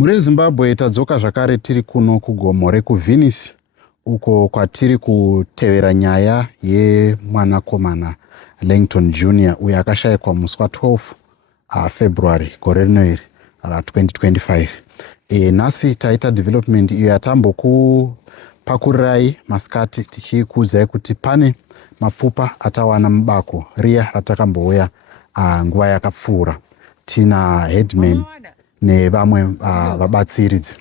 Muri Zimbabwe tadzoka zvakare tiri kuno kugomo rekuVenice uko kwatiri kutevera nyaya yemwanakomana Langton Jr uyo akashayikwa musi wa12 February gore rino iri ra2025. Nhasi taita development iyo yatambokupakurirai masikati tichikuudzai kuti pane mapfupa atawana mubako riya ratakambouya nguva yakapfuura. Tina headman nevamwe vabatsiridzi.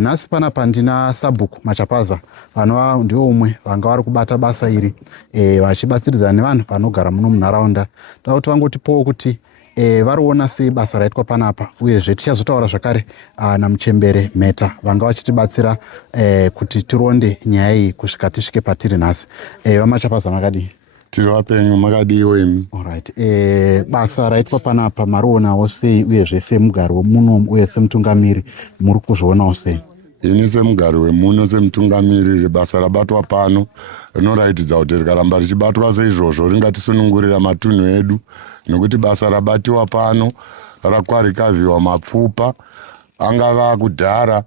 Nhasi panapa ndina Sabhuku Machapaza vanova ndivo umwe vanga vari kubata basa iri vachibatsiridzana nevanhu vanogara muno munharaunda. Toda kuti vangotipowo kuti variona sei basa raitwa panapa, uyezve tichazotaura zvakare namuchembere Mheta vanga vachitibatsira kuti tironde nyaya iyi kusvika tisvike patiri nhasi. Vamachapaza makadii? Tiri vapenyu, makadiwo imi? Alright. Basa raitwa panapa marionawo sei, uyezve semugari wemuno uye semutungamiri muri kuzvionawo sei? Ini semugari wemuno semutungamiri basa rabatwa pano rinoratidza kuti rikaramba richibatwa seizvozvo ringatisunungurira matunhu edu, nekuti basa rabatiwa pano rakwarikavhiwa mapfupa angava kudhara,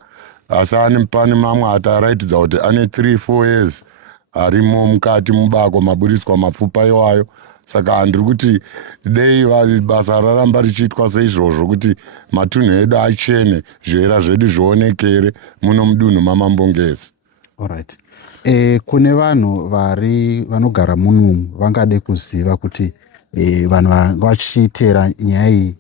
asi pane mamwe ataratidza kuti ane 3-4 years arimo mukati mubako maburiswa mapfupa iwayo. Saka handiri kuti dei basa raramba richiitwa seizvozvo kuti matunhu edu achene, zvera zvedu zvionekere muno mudunhu mamambongezi. Alright. Kune vanhu vanogara muno vangade kuziva kuti vanhu vanga vachiteera nyaya iyi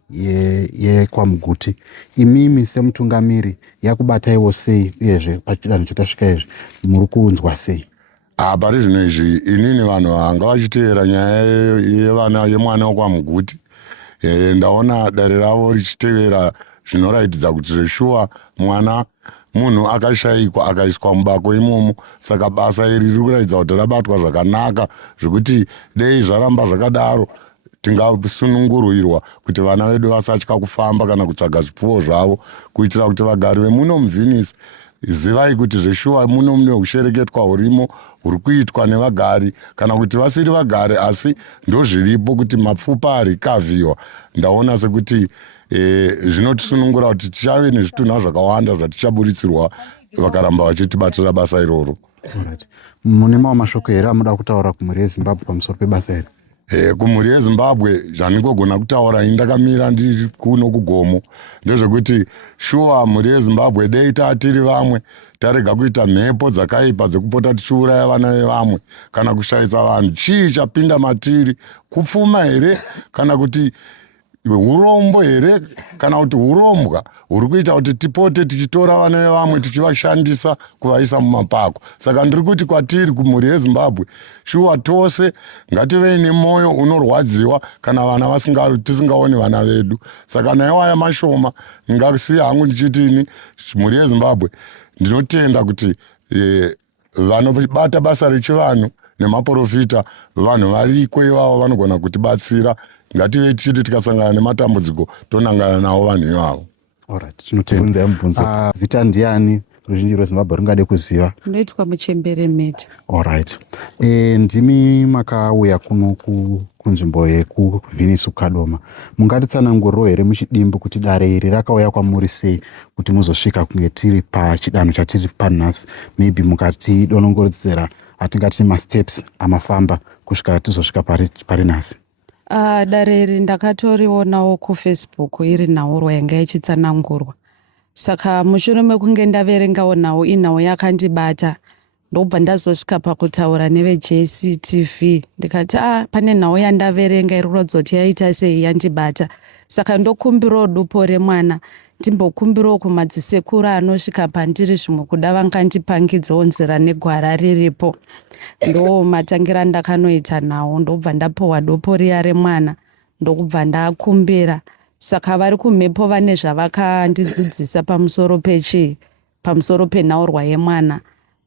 yekwaMuguti, imimi semutungamiri yakubataiwo sei, uyezve pachidanho chatasvika izvi muri kunzwa sei? Pari zvino izvi inini vanhu vanga vachiteera nyaya yemwana wekwaMuguti, ndaona dare ravo richitevera zvinoratidza kuti zveshuwa mwana munhu akashayikwa akaiswa mubako imomo. Saka basa iri riri kuratidza kuti rabatwa zvakanaka zvekuti dei zvaramba zvakadaro tingasunungurirwa kuti vana vedu vasatya kufamba kana kutsvaga zvipfuwo zvavo, kuitira kuti vagari vemuno muVenice zivai kuti zveshuwa muno mune ushereketwa hurimo huri kuitwa nevagari, kana kuti vasiri vagari asi ndozviripo kuti mapfupa arikavhiwa. Ndaona sekuti zvinotisunungura kuti tichave nezvitunha zvakawanda zvatichaburitsirwa vakaramba vachitibatira basa iroro. Mune mamwe mashoko here amuda kutaura kumhuri yeZimbabwe pamusoro pebasa iri? Kumhuri yeZimbabwe zvandingogona kutaura ini ndakamira ndiri kuno kugomo ndezvekuti shuwa mhuri yeZimbabwe dei tiri vamwe tarega kuita mhepo dzakaipa dzekupota tichiuraya vana vevamwe kana kushayisa vanhu. Chii chapinda matiri? Kupfuma here kana kuti urombo here kana kuti urombwa huri kuita kuti tipote tichitora vana vevamwe tichivashandisa kuvaisa mumapako? Saka ndiri kuti kwatiri kumhuri yeZimbabwe shuwa tose ngative nemwoyo unorwadziwa kana vana tisingaoni vana vedu. Saka naiwaya mashoma ngasiya hangu ndichitini mhuri yeZimbabwe ndinotenda kuti vanobata basa rechivanhu nemaprofita vanhu variko ivavo vanogona kutibatsira. Ngative tichiti tikasangana nematambudziko tonangana nawo vanhu ivavo. Alright, tinotenda. Mubvunzo. Zita ndiani ruzhinji rweZimbabwe ringade kuziva? Ndoitwa muchembere Mheta. Alright. Ndimi makauya kuno kunzvimbo yekuVenice kuKadoma. Mungatitsananguriro here muchidimbu kuti dare iri rakauya kwamuri sei kuti muzosvika kunge tiri pachidanho chatiri panhasi? Maybe mukatidonongorodzera atingati masteps amafamba kusvika tizosvika pari nhasi. Dare iri ndakatorionawo kuFacebook iri nhauro yanga ichitsanangurwa. Saka mushure mekunge ndaverengawo nhau inhau yakandibata, ndobva ndazosvika pakutaura neveJCTV ndikati pane nhau yandaverenga iri kuratidza kuti yaita sei yandibata. Saka ndokumbirawo dupo remwana, ndimbokumbirawo kumadzisekuru anosvika pandiri zvimwe kuda vangandipangidzawo nzira negwara riripo. Ndo matangira ndakanoita nhau, ndobva ndapowa dopo riya remwana, ndokubva ndakumbira. Saka vari kumhepo vane zvavakandidzidzisa pamusoro penhaurwa yemwana.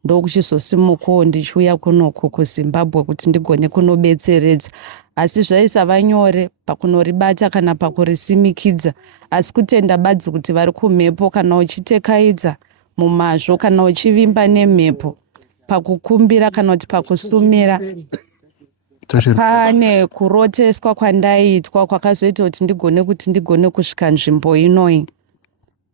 Ndokuchizosimukawo ndichiuya kunoku kuZimbabwe kuti ndigone kunobetseredza. Asi zvaisava nyore pakunoribata kana pakurisimikidza, asi kutenda badzi kuti vari kumhepo kana uchitekaidza mumazvo kana uchivimba nemhepo pakukumbira kana kuti pakusumira pane kuroteswa kwandaitwa kwakazoita kuti ndigone kusvika nzvimbo inoyi.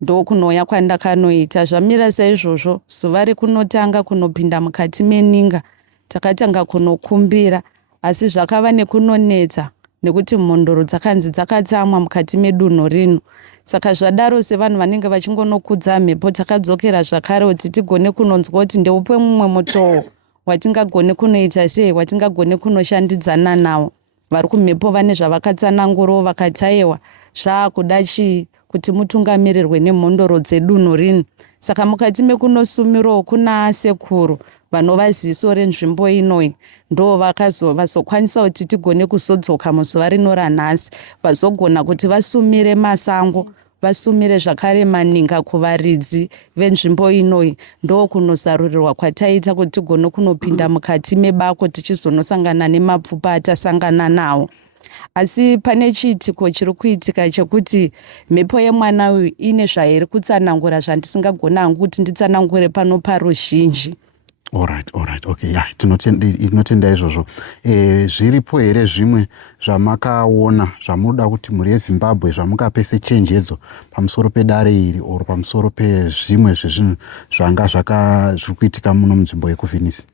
ndokunouya kwandakanoita. Zvamira saizvozvo, zuva rekunotanga kunopinda mukati meninga takatanga kunokumbira, asi zvakava nekunonetsa nekuti mhondoro dzakanzi dzakatsamwa mukati medunhu rino. Saka zvadaro sevanhu vanenge vachingonokudza mhepo takadzokera zvakare kuti tigone kunonzwa kuti ndeupe mumwe mutoo watingagone kunoita sei, watingagone kunoshandidzana nawo. Vari kumhepo vane zvavakatsanangurawo vakataiwa zvaakuda chii kuti mutungamirirwe nemhondoro dzedunhu rino. Saka mukati mekunosumirawo kuna sekuru vanova ziso renzvimbo inoi, ndo vazokwanisa kuti tigone kuzodzoka muzuva rino ranhasi, vazogona kuti vasumire masango, vasumire zvakare maninga kuvaridzi venzvimbo inoi. Ndo kunozarurirwa kwataita kuti tigone kunopinda mukati mebako tichizonosangana nemapfupa atasangana nawo. Asi pane chiitiko chiri kuitika chekuti mhepo yemwana uyu ine zvairi kutsanangura zvandisingagona hangu kuti nditsanangure pano paruzhinji. Alright, okay, yeah, tinotenda izvozvo. Zviripo here zvimwe zvamakaona zvamunoda kuti mhuri yeZimbabwe zvamukape sechenjedzo pamusoro pedare iri or pamusoro pezvimwe zvezvinhu zvanga zviri kuitika muno munzvimbo yekuvhinisi?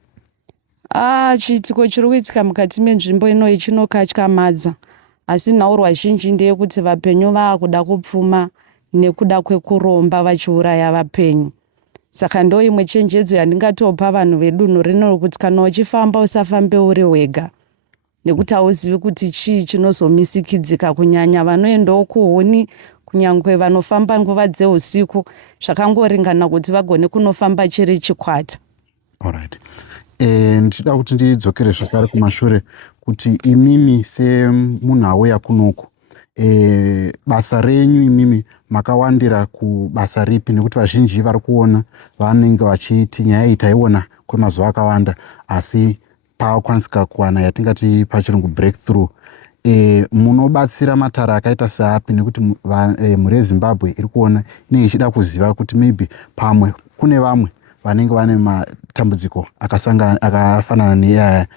Chiitiko chiri kuitika mukati menzvimbo inoi chinokatyamadza, asi nhaurwa zhinji ndeyekuti vapenyu vaakuda kupfuma nekuda kwekuromba vachiuraya vapenyu. Saka ndo imwe chenjedzo yandingatopa vanhu vedunhu rino kuti kana uchifamba usafambe uri wega, nekuti hauzivi kuti chii chinozomisikidzika, kunyanya vanoendawo kuhuni, kunyangwe vanofamba nguva dzeusiku, zvakangoringana kuti vagone kunofamba chiri chikwata. Alright. Ndichida kuti ndidzokere zvakare kumashure kuti imimi semunhu auya kunoku, basa renyu imimi makawandira kubasa ripi? Nekuti vazhinji vari kuona vanenge vachiti nyaya iyi taiona kwemazuva akawanda asi pakwanisika kuwana yatingati pachirungu breakthrough. Munobatsira matara akaita seapi? Nekuti mhuri yeZimbabwe iri kuona inenge ichida kuziva kuti maybe pamwe kune vamwe vanenge vane matambudziko akafanana neiyaya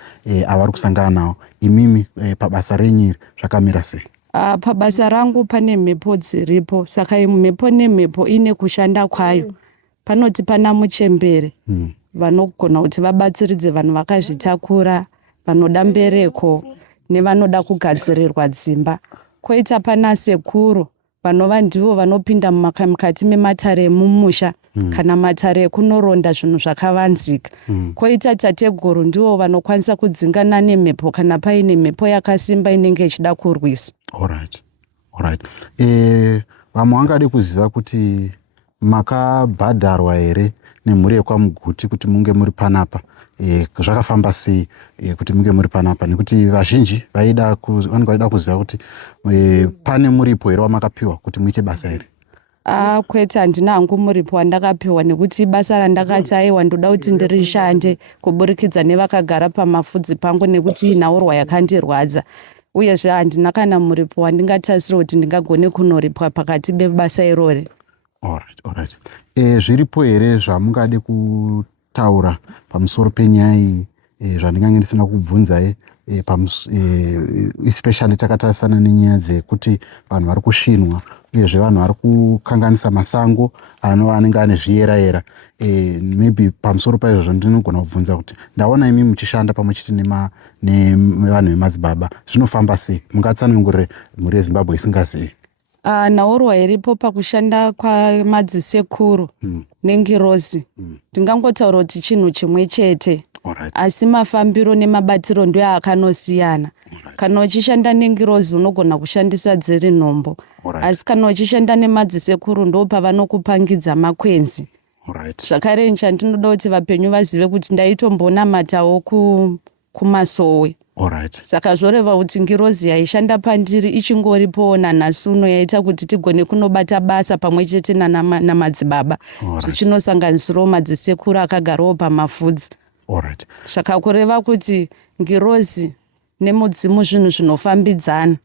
avari kusangana nawo. Imimi pabasa renyu zvakamira sei? Pabasa rangu pane mhepo dziripo, saka mhepo nemhepo ine kushanda kwayo. Panoti pana muchembere vanogona kuti vabatsiridze vanhu vakazvitakura, vanoda mbereko nevanoda kugadzirirwa dzimba. Koita pana sekuru vanova ndivo vanopinda mukati mematare emumusha kana matare ekunoronda zvinhu zvakavanzika. Koita tateguru ndivo vanokwanisa kudzingana nemhepo kana paine mhepo yakasimba inenge ichida kurwisa. Alright. Vamwe vangade kuziva kuti makabhadharwa here nemhuri yekwaMuguti kuti munge muri panapa? Zvakafamba sei kuti munge muri panapa? Nekuti vazhinji vanenge vaida kuziva kuti pane muripo here wamakapiwa kuti muite basa here? Kwete, handina hangu muripo wandakapiwa, nekuti basa randakati aiwa ndoda kuti ndirishande kuburikidza nevakagara pamafudzi pangu nekuti nhaurwa yakandirwadza. Uyezve handina kana muripo wandingatasira kuti ndingagone kunoripwa pakati bebasa irori. Alright. Zviripo here zvamungade kutaura pamusoro penyaya iyi zvandingange ndisina kubvunzai, especially takatarisana nenyaya dzekuti vanhu vari kusvinwa uyezve vanhu vari kukanganisa masango anenge ane zviyera-yera. Maybe pamusoro paizvozvo ndinogona kubvunza kuti ndaona imi muchishanda pamwe chete nevanhu vemadzibaba, zvinofamba sei? Mungatsanangurire mhuri yeZimbabwe isingazivi. Nhaurwa iripo pakushanda kwamadzisekuru nengirozi, ndingangotaura kuti chinhu chimwe chete. Asi mafambiro nemabatiro ndoye akanosiyana. Kana uchishanda nengirozi unogona kushandisa dziri nhombo, asi kana uchishanda nemadzisekuru ndo pavanokupangidza makwenzi. Zvakare chandinoda kuti vapenyu vazive kuti ndaitomboonamatawo kumasowe. Saka zvoreva kuti ngirozi yaishanda pandiri ichingoripowo nanhasi uno yaita kuti tigone kunobata basa pamwe chete namadzibaba, zvichinosanganisirawo madzisekuru akagarawo pamafudzi. Saka kureva kuti ngirozi nemudzimu zvinhu zvinofambidzana.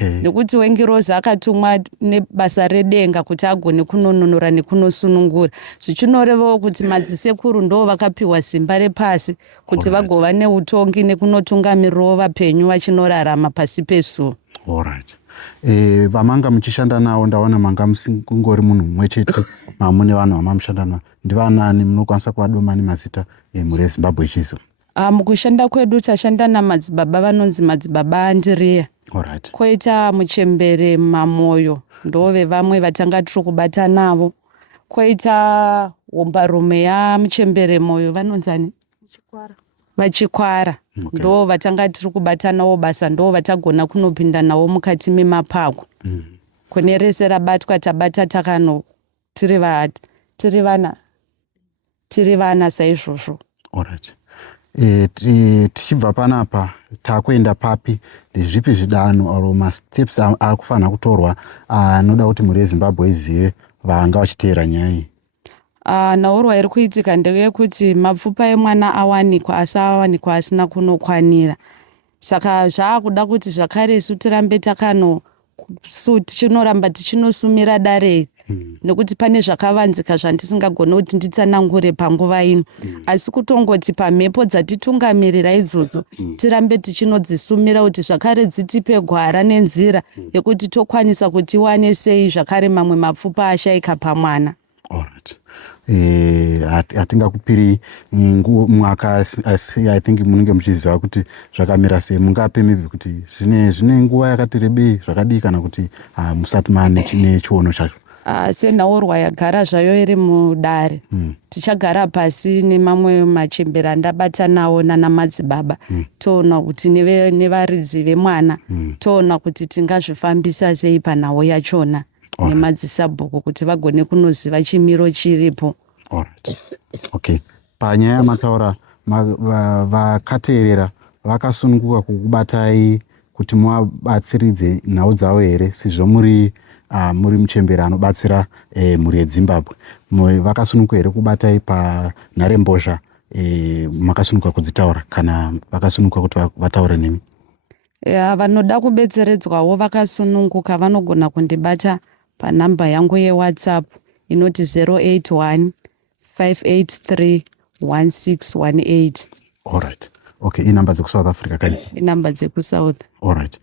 Nekuti wengirozi akatumwa nebasa redenga kuti agone kunononora nekunosunungura, zvichinorevawo kuti madzisekuru ndo vakapiwa simba repasi kuti vagova neutongi nekunotungamirirawo vapenyu vachinorarama pasi pezuva. Vamanga muchishanda nawo ndaona manga musingori munhu mumwe chete, mune vanhu vamamushanda navo. Ndivanani munokwanisa kuvadoma nemazita mhuri yeZimbabwe Chizo? Mukushanda kwedu tashanda namadzibaba vanonzi madzibaba Andiriya. Alright. Koita Muchembere Mamoyo ndove vamwe vatanga tiri kubata navo. Koita Hombarume yaMuchembere Moyo vanonzani? Vachikwara. Ndo vatanga tiri kubata navo basa, ndo vatagona kunopinda navo mukati memapako. Kune rese rabatwa tabata takano tiri vana saizvozvo. Alright. Tichibva panapa takuenda papi? Ndezvipi zvidanho oro masteps akufanira kutorwa anoda kuti mhuri yeZimbabwe izive vanga vachiteera nyaya iyi? Nhaurwa iri kuitika ndeyekuti mapfupa emwana awanikwa asi awanikwa asina kunokwanira. Saka zvaakuda kuti zvakare isu tirambe tichinoramba tichinosumira dare nekuti pane zvakavanzika zvandisingagone kuti nditsanangure panguva ino. Asi kutongoti pamhepo dzatitungamirira idzodzo tirambe tichinodzisumira kuti zvakare dzitipe gwara nenzira yekuti tokwanisa kuti iwane sei zvakare mamwe mapfupa ashayika pamwana. Alright. Hatingakupiri mwaka asi I think munenge muchiziva kuti zvakamira sei. Mungape maybe kuti zvine nguva yakati rebei zvakadii kana kuti musati mane chiono chacho? Senhaurwa yagara zvayo iri mudare, tichagara pasi nemamwe machembere andabata nawo nanamadzibaba, toona kuti nevaridzi vemwana toona kuti tingazvifambisa sei panhau yachona nemadzisabhuku kuti vagone kunoziva chimiro chiripo. Alright. Okay. Panyaya yamataura vakateerera vakasununguka kukubatai kuti muvabatsiridze nhau dzavo here sezvo muri muchembere anobatsira mhuri yeZimbabwe? Vakasununguka here kubatai panharembozha makasununguka kudzitaura kana vakasununguka kuti vataure nemi? Vanoda kubetseredzwawo vakasununguka vanogona kundibata panhamba yangu yeWhatsApp inoti 081 583 1618. Alright. Okay, inhamba dzeku-South Africa kadzi? Inhamba dzeku-South. Alright.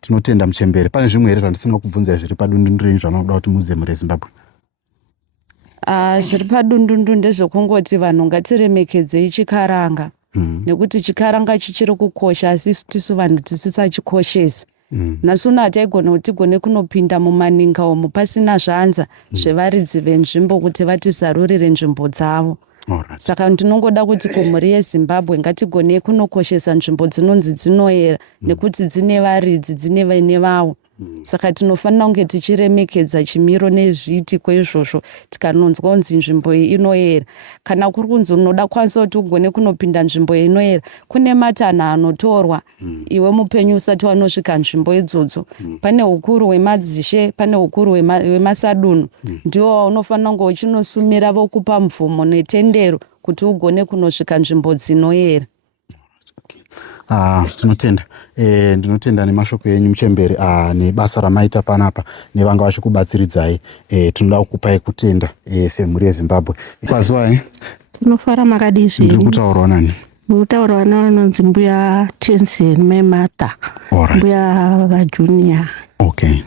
Tinotenda Muchembere. Pane zvimwe here zvandisina kubvunza zviri padundundu renyu zvanoda kuti muudze mhuri yeZimbabwe? Zviri padundundu ndezvekungoti vanhu ngatiremekedzei chikaranga. Nekuti chikaranga chichiri kukosha asi tisu vanhu tisisachikoshesi. Nasuna hataigona kuti tigone kunopinda mumaninga umo pasina zvanza zvevaridzi venzvimbo kuti vatizarurire nzvimbo dzavo. Saka ndinongoda kuti kumhuri yeZimbabwe ngatigone kunokoshesa nzvimbo dzinonzi dzinoera nekuti dzine varidzi dzine vaine vavo. Saka tinofanira kunge tichiremekedza chimiro nezviitiko izvozvo tikanonzwa kunzi nzvimbo iyi inoera. Kana kuri kunzi unoda kwanisa kuti ugone kunopinda nzvimbo inoera, kune matanho anotorwa iwe mupenyu usati wanosvika nzvimbo idzodzo. Pane ukuru wemadzishe, pane ukuru wemasadunhu, ndiwo unofanira kunge uchinosumira vokupa mvumo netendero kuti ugone kunosvika nzvimbo dzinoera. Tinotenda. Ndinotenda nemashoko enyu Muchembere nebasa ramaita panapa nevanga vachikubatsiridzai. Tinoda kukupai kutenda semhuri yeZimbabwe. Kwaziwai? Tinofara makadii zvenyu? Ndiri kutaurawo nani? Ndikutaurawo nanonzi mbuya Tenzeni Memata. Mbuya vaJunior. Okay.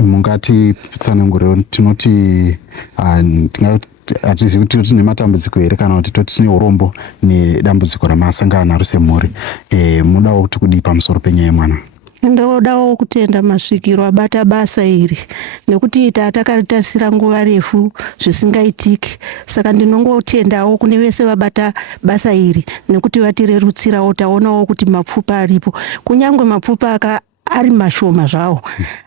Mungati tsanangurewo tinoti hatizivi kuti tine matambudziko here kana kuti toti tine urombo nedambudziko ramasangana naro semhuri. Mudawo kuti kudii pamusoro penyaya yemwana? Ndodawo kutenda masvikiro abata basa iri nekuti takaritasira nguva refu zvisingaitiki. Saka ndinongotendawo kune vese vabata basa iri nekuti vatirerutsirawo taonawo kuti mapfupa aripo. Kunyangwe mapfupa ari mashoma zvawo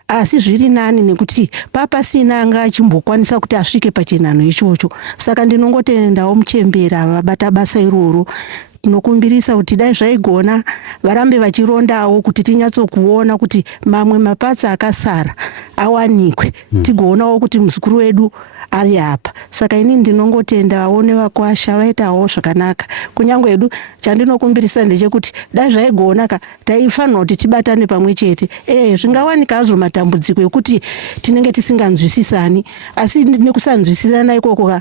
asi zviri nani nekuti papasina anga achimbokwanisa kuti asvike pachinhanho ichocho. Saka ndinongotendawo Muchembere vabata basa iroro. Tinokumbirisa kuti dai zvaigona varambe vachirondawo kuti tinyatsokuona kuti mamwe mapatsa akasara awanikwe. Tigoonawo kuti muzukuru wedu ari apa. Saka ini ndinongotendawo nevakwasha vaitawo zvakanaka. Kunyange edu chandinokumbirisa ndechekuti dai zvaigonaka taifanira kuti tibatane pamwe chete. Zvingawanika hazvo matambudziko ekuti tinenge tisinganzwisisani, asi nekusanzwisisana ikoko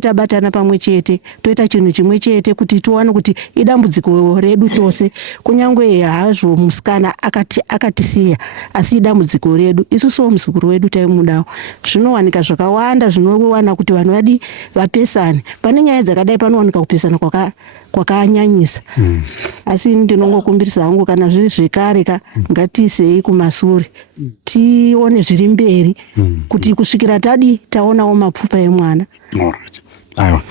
tabatana pamwe chete toita chinhu chimwe chete kuti tuwane kuti idambudziko redu tose. Kunyange hazvo musikana akatisiya asi idambudziko redu isusuwo muzukuru wedu taimudawo. Zvinowanika zvakawanda zvinowana kuti vanhu vadi vapesane. Pane nyaya dzakadai panowanika kupesana kwakanyanyisa. Asi ndinongokumbirisa hangu kana zviri zvekare ngatiisei kumasure tione zviri mberi kuti kusvikira taonawo mapfupa emwana. Aiwa,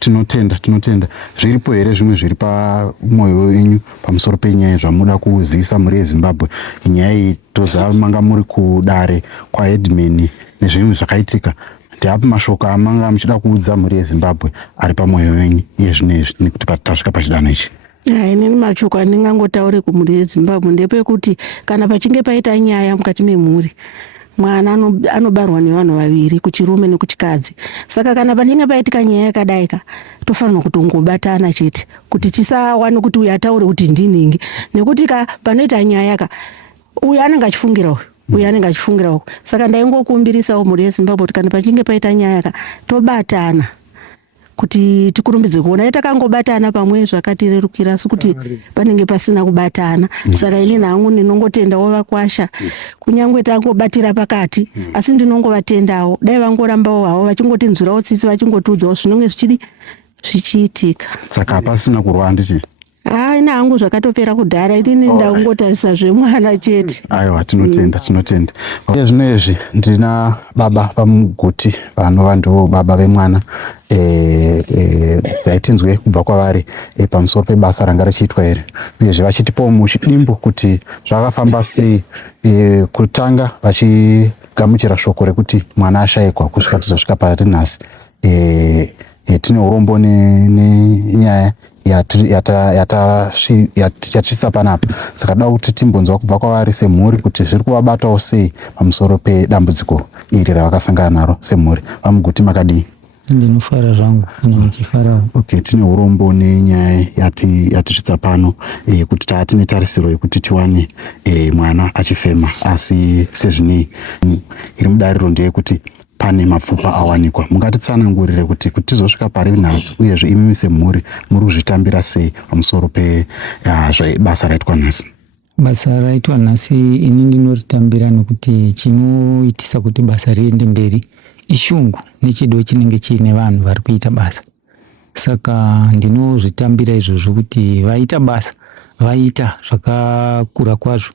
tinotenda. Zviripo here zvimwe zviri pamwoyo wenyu pamusoro penyaya zvamuda kuzivisa muri yeZimbabwe? Nyaya iyi tozava manga muri kudare kwaHeadman nezvimwe zvakaitika. Ndiapo mashoko amanga muchida kuudza muri yeZimbabwe ari pamwoyo wenyu iye zvinezvi nekuti tasvika pachidanho ichi? Inini mashoko andingangotaure kumhuri yeZimbabwe ndepekuti kana pachinge paita nyaya mukati memhuri, mwana anobarwa nevanhu vaviri, kuchirume nekuchikadzi. Saka kana panenge paitika nyaya yakadai tofanirwa kutongobatana chete kuti tisawane kuti uyu ataure kuti ndinhingi, nekuti panoita nyaya uyu anenge achifungira uyu anenge achifungira. Saka ndaingokumbirisawo mhuri yeZimbabwe kuti kana pachinge paita nyaya tobatana kuti tikurumbidze kuona takangobatana pamwe zvakatirerukira, asi kuti panenge pasina kubatana. Saka ini hangu ndinongotendawo vakwasha kunyange tangobatira pakati, asi ndinongovatendawo dai vangorambawo havo vachingotinzwirawo tsitsi vachingotiudzawo zvinenge zvichiitika. Saka hapasina kurwa ndichi? Ina hangu zvakatopera kudhara, ini ndakungotarisa zvemwana chete. Aiwa, tinotenda. Zvinezvi ndina baba vamuguti vanova ndivo baba vemwana. Dzaitinzwe kubva kwavari pamusoro pebasa ranga richiitwa here, uyezve vachitipawo muchidimbu kuti zvakafamba sei kutanga vachigamuchira shoko rekuti mwana ashayikwa kusvika tizosvika pari nhasi. Tine urombo nenyaya yatisisa panapa. Saka da kuti timbonzwa kubva kwavari semhuri kuti zviri kuvabatawo sei pamusoro pedambudziko iri ravakasangana naro semhuri. Vamuguti makadii? Ndinofara zvangu kana muchifara. Tine urombo nenyaya yatisvitsa pano kuti tine tarisiro yekuti tiwane mwana achifema, asi sezvinei iri mudariro ndeyekuti pane mapfupa awanikwa. Mungatitsanangurire kuti tizosvika pari nhasi, uyezve imi semhuri muri kuzvitambira sei pamusoro pebasa raitwa nhasi? Basa raitwa nhasi ini ndinoritambira nekuti chinoitisa kuti basa riende mberi ishungu nechido chinenge chiine vanhu vari kuita basa. Saka ndinozvitambira izvozvo kuti vaita basa vaita zvakakura kwazvo,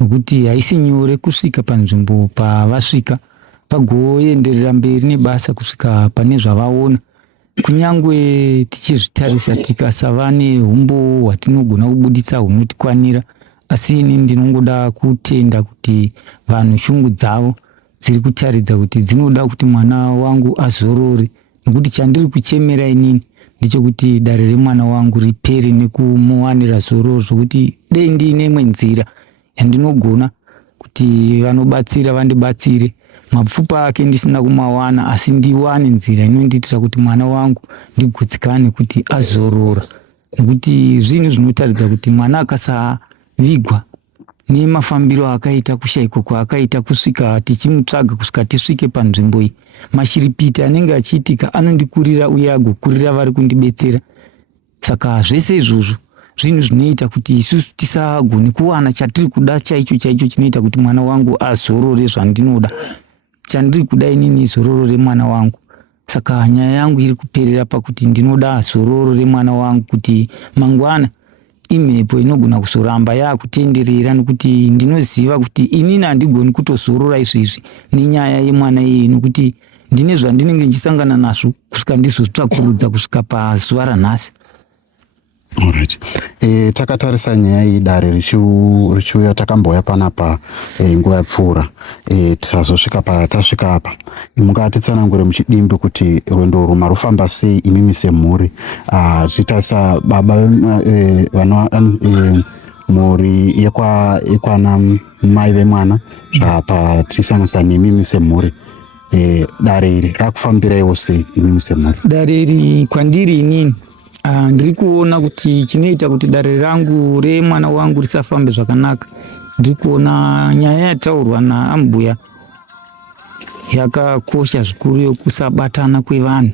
nokuti haisi nyore kusvika panzvimbo pavasvika vagoenderera mberi nebasa kusvika pane zvavaona. Kunyange tichizvitarisa tikasava neumbo hwatinogona kubuditsa hunotikwanira, asi ini ndinongoda kutenda kuti vanhu shungu dzavo dziri kutaridza kuti dzinoda kuti mwana wangu azorore, nokuti chandiri kuchemera inini ndechekuti dare remwana wangu ripere nekumuwanira zororo, zvokuti dei ndiine imwe nzira yandinogona kuti vanobatsira vandibatsire, mapfupa ake ndisina kumawana asi ndiwane nzira inondiitira kuti mwana wangu ndigutsikane kuti azorora, nokuti zvinhu zvinotaridza kuti mwana akasavigwa nemafambiro akaita, kushayikwa kwaakaita kusvika tichimutsvaga kusvika tisvike panzvimbo iyi, mashiripiti anenge achiitika anondikurira uye agokurira vari kundibetsera. Saka zvese izvozvo zvinhu zvinoita kuti isusu tisagone kuwana chatiri kuda chaicho chinoita kuti mwana wangu azorore zvandinoda. Chandiri kuda inini zororo remwana wangu. Saka nyaya yangu iri kuperera pakuti ndinoda zororo remwana wangu, kuti mangwana imhepo inogona kuzoramba yakutenderera, nokuti ndinoziva kuti inini handigoni kutozorora izvizvi nenyaya yemwana iyi, nokuti ndine zvandinenge ndichisangana nazvo kusvika ndizotsvakurudza kusvika pazuva ranhasi. Alright. Takatarisa nyaya iyi dare richiuya takambouya panapa nguva yapfuura, tasvika apa. Mungatitsanangure muchidimbu kuti rwendo urwu marufamba sei imimi semhuri, tichitarisa baba mhuri yekwana mai vemwana, zvapa tichisanganisa nemimi semhuri. dare iri rakufambiraiwo sei inini semhuri? Dare iri kwandiri inini ndiri kuona kuti chinoita kuti dare rangu remwana wangu risafambe zvakanaka, ndiri kuona nyaya yataurwa naambuya yakakosha zvikuru yokusabatana kwevanhu,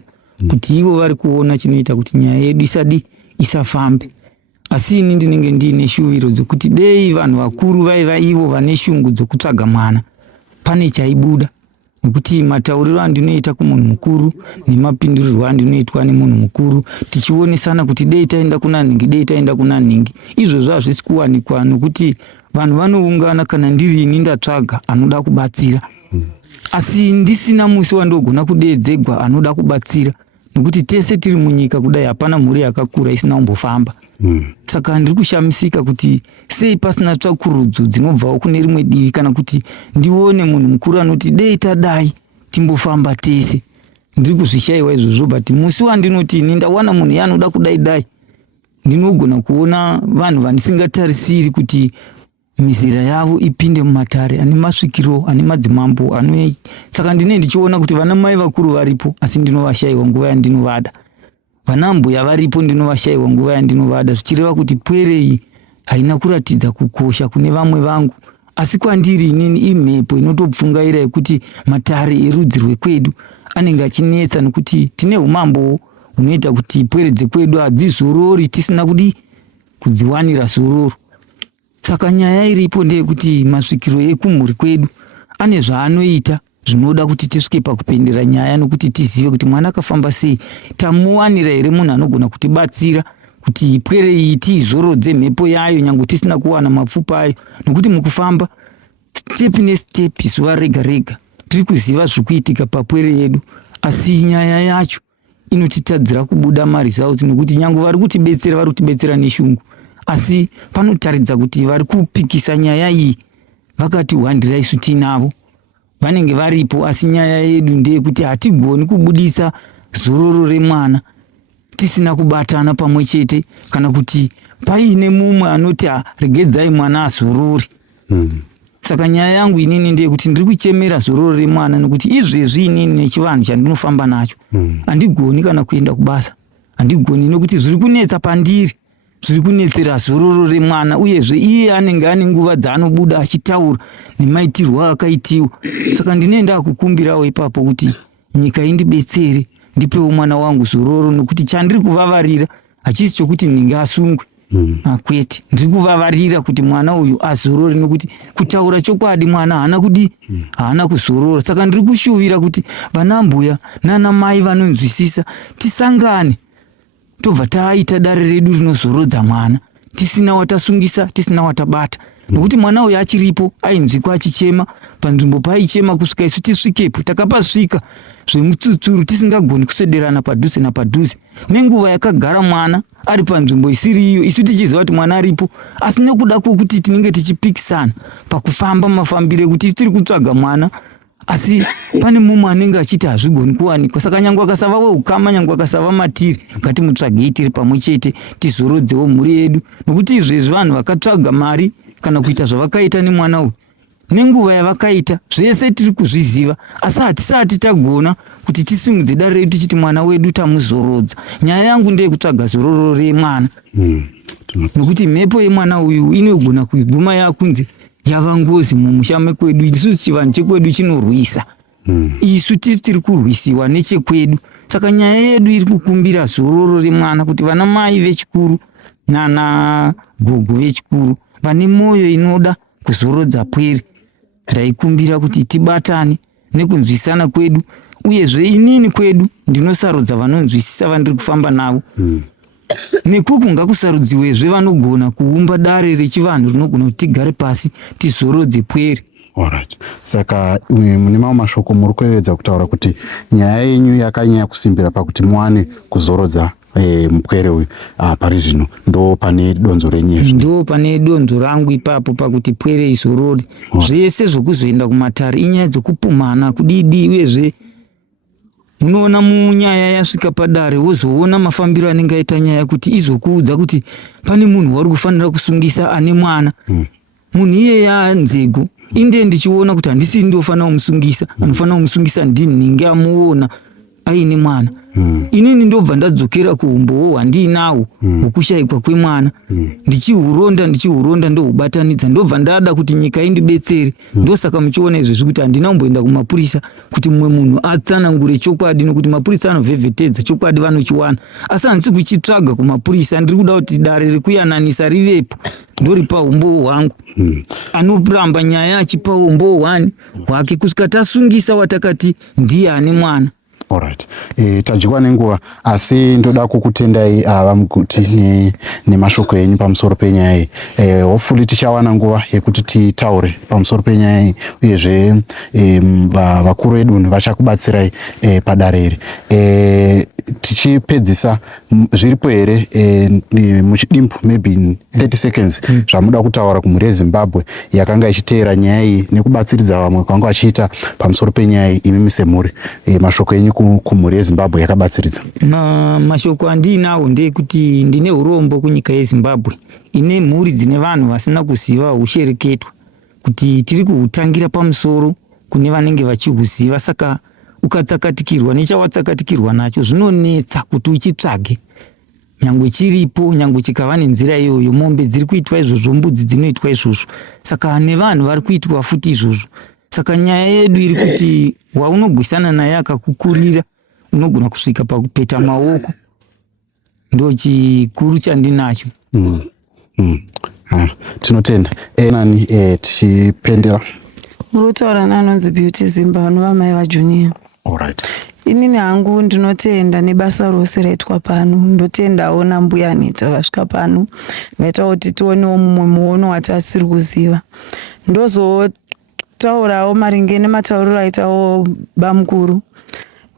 kuti ivo vari kuona chinoita kuti nyaya yedu isafambe. Asi ini ndinenge ndiine shuviro dzokuti dei vanhu vakuru vaiva ivo vane shungu dzokutsvaga mwana, pane chaibuda. Nekuti matauriro andinoita kumunhu mukuru nemapindurirwo andinoitwa nemunhu mukuru, tichionesana kuti dei taenda kuna nhingi, dei taenda kuna nhingi, izvozvo hazvisi kuwanikwa, nokuti vanhu vanoungana kana ndiri ini ndatsvaga anoda kubatsira. Asi ndisina musi wandogona kudeedzegwa anoda kubatsira, nokuti tese tiri munyika kudai hapana mhuri yakakura isina kumbofamba. Saka ndiri kushamisika kuti sei pasina tsvakurudzo dzinobvawo kune rimwe divi, kana kuti ndione munhu mukuru anoti dei tadai timbofamba tese. Ndiri kuzvishayiwa izvozvo, but musi wandinoti ini ndawana munhu yanoda kudai dai, ndinogona kuona vanhu vandisingatarisiri kuti mizera yavo ipinde mumatare, ane masvikiro, ane madzimambo, saka ndine ndichiona kuti vana mai vakuru varipo asi ndinovashayiwa nguva yandinovada. Vana mbuya varipo ndinovashayiwa nguva yandinovada, zvichireva kuti pwere iyi haina kuratidza kukosha kune vamwe vangu, asi kwandiri inini imhepo inotopfungaira yekuti matare erudzi rwekwedu anenge achinetsa, nokuti tine umambo hunoita kuti pwere dzekwedu hadzizorori tisina kudziwanira zororo. Saka nyaya iripo ndeyekuti masvikiro ekumhuri kwedu ane zvaanoita zvinoda kuti tisvike pakupendera nyaya, nokuti tizive kuti mwana akafamba sei, tamuwanira here munhu anogona kutibatsira kuti pwere iyi tiizorodze mhepo yayo nyange tisina kuwana mapfupa ayo, nokuti mukufamba step nestep zuva rega rega tiri kuziva zvikuitika papwere yedu, asi nyaya yacho inotitadzira kubuda maresults, nokuti nyange vari kutibetsera neshungu, asi panotaridza kuti vari kupikisa nyaya iyi vakati hwandira isu tinavo, vanenge varipo, asi nyaya yedu ndeyekuti hatigoni kubudisa zororo remwana tisina kubatana pamwe chete, kana kuti paine mumwe anoti regedzai mwana azorori. Saka nyaya yangu inini ndeyekuti ndiri kuchemera zororo remwana, nokuti izvezvi inini nechivanhu chandinofamba nacho handigoni kana kuenda kubasa, handigoni, nokuti zviri kunetsa pandiri, zviri kunetsera zororo remwana, uyezve iye anenge ane nguva dzaanobuda achitaura nemaitirwo akaitiwa. Saka ndine ndakukumbirawo ipapo kuti nyika indibetsere, ndipewo mwana wangu zororo, nokuti chandiri kuvavarira hachisi chokuti ndinge asungwe, kwete, ndiri kuvavarira kuti mwana uyu azorore, nokuti kutaura chokwadi mwana haana kuzorora. Saka ndiri kushuvira kuti vana mbuya nana mai vanonzwisisa tisangane, tobva taita dare redu rinozorodza mwana, tisina watasungisa, tisina watabata, nokuti mwana uyu achiripo ainzwikwa achichema panzvimbo paichema kusvika isu tisvikepo takapasvika zvemutsutsuru tisingagoni kuswederana padhuze napadhuze, nenguva yakagara mwana ari panzvimbo isiri iyo, isu tichiziva kuti mwana aripo, asi nekuda kwokuti tinenge tichipikisana pakufamba mafambiro ekuti tiri kutsvaga mwana, asi pane mumwe anenge achiti hazvigoni kuwanikwa. Saka nyange akasava weukama, nyange akasava matiri, ngatimutsvagei tiri pamwe chete tizorodzewo mhuri yedu, nokuti izvezvi vanhu vakatsvaga mari kana kuita zvavakaita nemwana uyu nenguva yavakaita zvese tiri kuzviziva, asi hatisati tagona kuti tisimudze dare redu tichiti mwana wedu tamuzorodza. Nyaya yangu ndeyekutsvaga zororo remwana, nokuti mhepo yemwana uyu inogona kuiguma yakunzi yava ngozi mumusha mekwedu, isu chivanhu chekwedu chinorwisa, isu tiri kurwisiwa nechekwedu. Saka nyaya yedu iri kukumbira zororo remwana, kuti vana mai vechikuru nana gogo vechikuru vane mwoyo inoda kuzorodza pwere, ndaikumbira kuti tibatane nekunzwisana kwedu, uyezve inini kwedu ndinosarodza vanonzwisisa vandiri kufamba navo, nekuku ngakusarudziwezve vanogona kuumba dare rechivanhu rinogona kuti tigare pasi tizorodze pwere. Alright. Saka mune mamwe mashoko muri kuyevedza kutaura kuti nyaya yenyu yakanyanya kusimbira pakuti muwane kuzorodza mupwere uyu pari zvino, ndo pane donzo renyu? Ndo pane donzo rangu ipapo pakuti pwere izorori. Zvese zvokuzoenda kumatare inyaya dzokupumhana kudidi, uyezve unoona munyaya yasvika padare wozoona mafambiro anenge aita nyaya kuti izokuudza kuti pane munhu wari kufanira kusungisa ane mwana. Munhu iye yanzego inde ndichiona kuti handisi ndofana kumusungisa, anofana kumusungisa ndinenge amuona aine mwana. Inini ndobva ndadzokera kuumbowo hwandinawo hwekushayikwa kwemwana, ndichihuronda ndohubatanidza, ndobva ndada kuti nyika indibetsere. Ndosaka muchiona izvezvi kuti handina kumboenda kumapurisa kuti mumwe munhu atsanangure chokwadi, nokuti mapurisa anovhevhetedza chokwadi vanochiwana, asi handisi kuchitsvaga kumapurisa. Ndiri kuda kuti dare rekuyananisa rivepo, ndori paumbowo hwangu. Anoramba nyaya achipa umbowo hwake kusvika tasungisa watakati ndiye ane mwana. Alright. Tajikwa nenguva, asi ndoda kukutendai vamuguti nemashoko enyu pamusoro penyaya iyi. Hopefully tichawana nguva yekuti titaure pamusoro penyaya iyi, uyezve vakuru vedu vachakubatsirai padare iri. Tichipedzisa, zviripo here muchidimbu maybe in 30 seconds zvamuda kutaura kumhuri yeZimbabwe yakanga ichiteera nyaya iyi nekubatsiridza vamwe kwanga vachiita pamusoro penyaya iyi, imimi semhuri, mashoko enyu kumhuri yeZimbabwe yakabatsiridza? Mashoko andinawo ndeyekuti ndine urombo kunyika yeZimbabwe ine mhuri dzine vanhu vasina kuziva ushereketwa, kuti tiri kuhutangira pamusoro kune vanenge vachihuziva. Saka ukatsakatikirwa nechawatsakatikirwa nacho zvinonetsa kuti uchitsvage, nyangwe chiripo, nyangwe chikava nenzira iyoyo. Mombe dziri kuitwa izvozvo, mbudzi dzinoitwa izvozvo, saka nevanhu vari kuitwa futi izvozvo. Saka nyaya yedu iri kuti waunogwisana naye akakukurira unogona kusvika pakupeta maoko. Ndo chikuru chandinacho. Tinotenda. Nani tichipendera? Murutaura nanonzi Beauty Zimba, vanova mai vaJunior. Alright. Inini hangu ndinotenda nebasa rose raitwa pano, ndotendawo nambuya Anita vasvika pano vaita kuti tionewo mumwe muono watasiri kuziva. Ndozotaurawo maringe nematauriro aitawo bamukuru.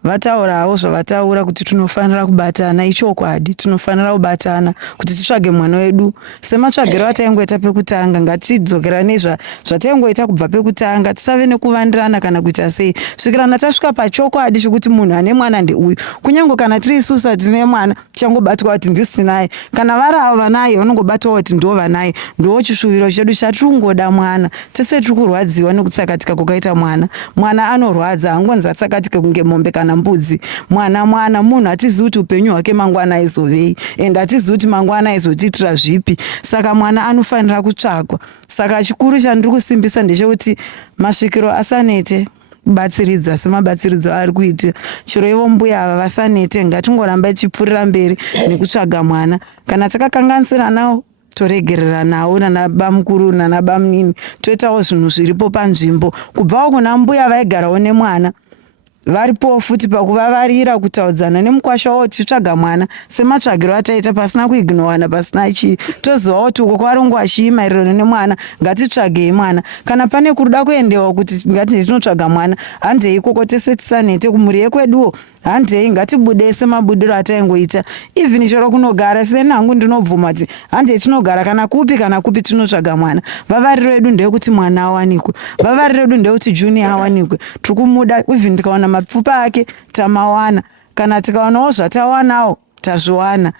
Vataurawo zvavataura kuti tunofanira kubatana, ichokwadi, tunofanira kubatana kuti titsvage mwana wedu sematsvagiro ataingoita pekutanga. Ngatidzokera nezvataingoita kubva pekutanga, tisave nekuvandirana kana kuita sei, svikirana tasvika pachokwadi chokuti munhu ane mwana ndeuyu. Kunyange kana tiri isusu tine mwana changobatwa kuti ndisinaye, kana vari avo vanaye vanongobatwa kuti ndo vanaye. Ndo chishuviro chedu chatiringoda mwana. Tese tiri kurwadziwa nekutsakatika kwakaita mwana. Mwana anorwadza, hangonzi atsakatike kunge mombe kana mbudzi. Mwana munhu hatizivi kuti upenyu hwake mangwana aizovei, ende hatizivi kuti mangwana aizotiitira zvipi. Saka mwana anofanira kutsvagwa. Saka chikuru chandiri kusimbisa ndechekuti masvikiro asanete kubatsiridza semabatsiridzo ari kuita. Chero ivo mbuya ava vasanete, ngatingoramba tichipfuurira mberi nekutsvaga mwana. Kana takakanganisira nawo toregerera nawo nanabamukuru nanabamunini, toitawo zvinhu zviripo panzvimbo. Kubvawo kuna mbuya vaigarawo nemwana, varipo futi pakuvavarira kutaudzana nemukwasha wavo tichitsvaga mwana sematsvagiro ataita pasina kuignowana pasina chii. Tozivawo kuti uko kwaringo achii maererano nemwana, ngatitsvagei mwana. Kana pane kuruda kuendewa kuti ngati tinotsvaga mwana, handei ikoko tese tisanete kumhuri yekweduwo, handei ngatibudei semabudiro ataingoita. Even chero kunogara senhangu ndinobvuma kuti handei tinogara kana kupi tinotsvaga mwana. Vavariro edu ndeyekuti mwana awanikwe, vavariro edu ndeyekuti Junior awanikwe. Tiri kumuda, even ndikaona mapfupa ake tamawana, kana tikaonawo zvatawanawo tazviwana.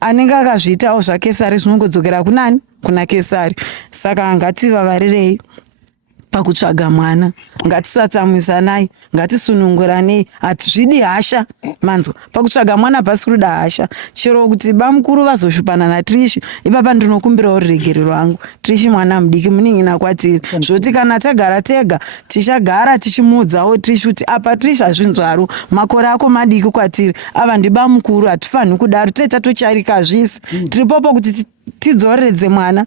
Anenge akazviitawo zvaKesari zvinongodzokera kunani? Kuna Kesari. Saka ngativavarirei pakutsvaga mwana, ngatisatsamwisanai, ngatisununguranei, hatizvidi hasha manzwa. Pakutsvaga mwana pasi kuda hasha. Chero kuti bamukuru vazoshupana naTrishi, ipapa ndinokumbirawo ruregerero rwangu. Trishi mwana mudiki munin'ina kwatiri, zvoti kana tagara tega tichagara tichimuudzawo Trishi kuti apa Trishi hazvinzvaru, makore ako madiki kwatiri, ava ndibamukuru, hatifanhi kudaro, teta tocharika zvisi. Tiripopo kuti tidzoreredze mwana.